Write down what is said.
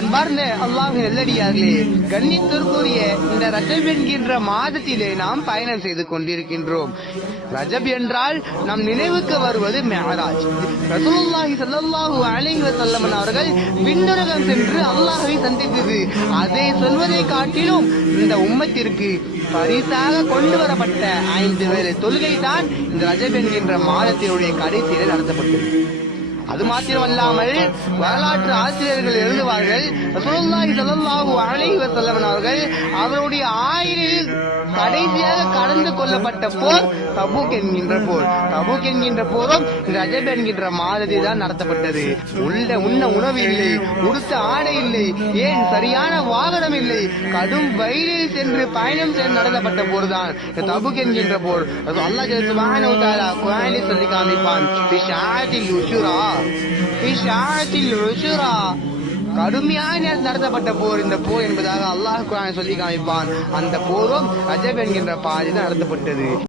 அன்பார்ந்த அல்லாஹ் நெல்லடியார்களே கண்ணித்திற்குரிய இந்த ரஜப் என்கின்ற மாதத்திலே நாம் பயணம் செய்து கொண்டிருக்கின்றோம். ரஜப் என்றால் நம் நினைவுக்கு வருவது மெஹராஜ். ரசூலுல்லாஹி ஸல்லல்லாஹு அலைஹி வஸல்லம் அவர்கள் விண்ணுலகம் சென்று அல்லாஹ்வை சந்தித்தது. அதை சொல்வதை காட்டிலும் இந்த உம்மத்திற்கு பரிசாக கொண்டு வரப்பட்ட ஐந்து வேலை தொழுகை தான் இந்த ரஜப் என்கின்ற மாதத்தினுடைய கடைசியில் நடத்தப்பட்டது. அது மாத்திரமல்லாமல் வரலாற்று ஆசிரியர்கள் எழுதுவார்கள். ரசூலுல்லாஹி ஸல்லல்லாஹு அலைஹி வஸல்லம் அவர்கள் அவருடைய ஆயிரம் கடைசியாக கடந்து கொள்ளப்பட்ட போர் தபுக் என்கின்ற போர். தபுக் என்கின்ற போரும் ரஜப் என்கின்ற மாதத்தில் தான் நடத்தப்பட்டது. உள்ள உண்ண உணவு இல்லை உடுத்த ஆடை இல்லை ஏன் சரியான வாகனம் இல்லை? கடும் வயலில் சென்று பயணம் செய்து நடத்தப்பட்ட போர் தான் என்கின்ற போர். அது அல்லாஹ் சுப்ஹானஹு சொல்லி காமிப்பான் கடுமையான நடத்தப்பட்ட போர். இந்த போர் என்பதாக அல்லாஹ் குரான் சொல்லி காமிப்பான். அந்த போரும் அஜப் என்கின்ற பாதி தான் நடத்தப்பட்டது.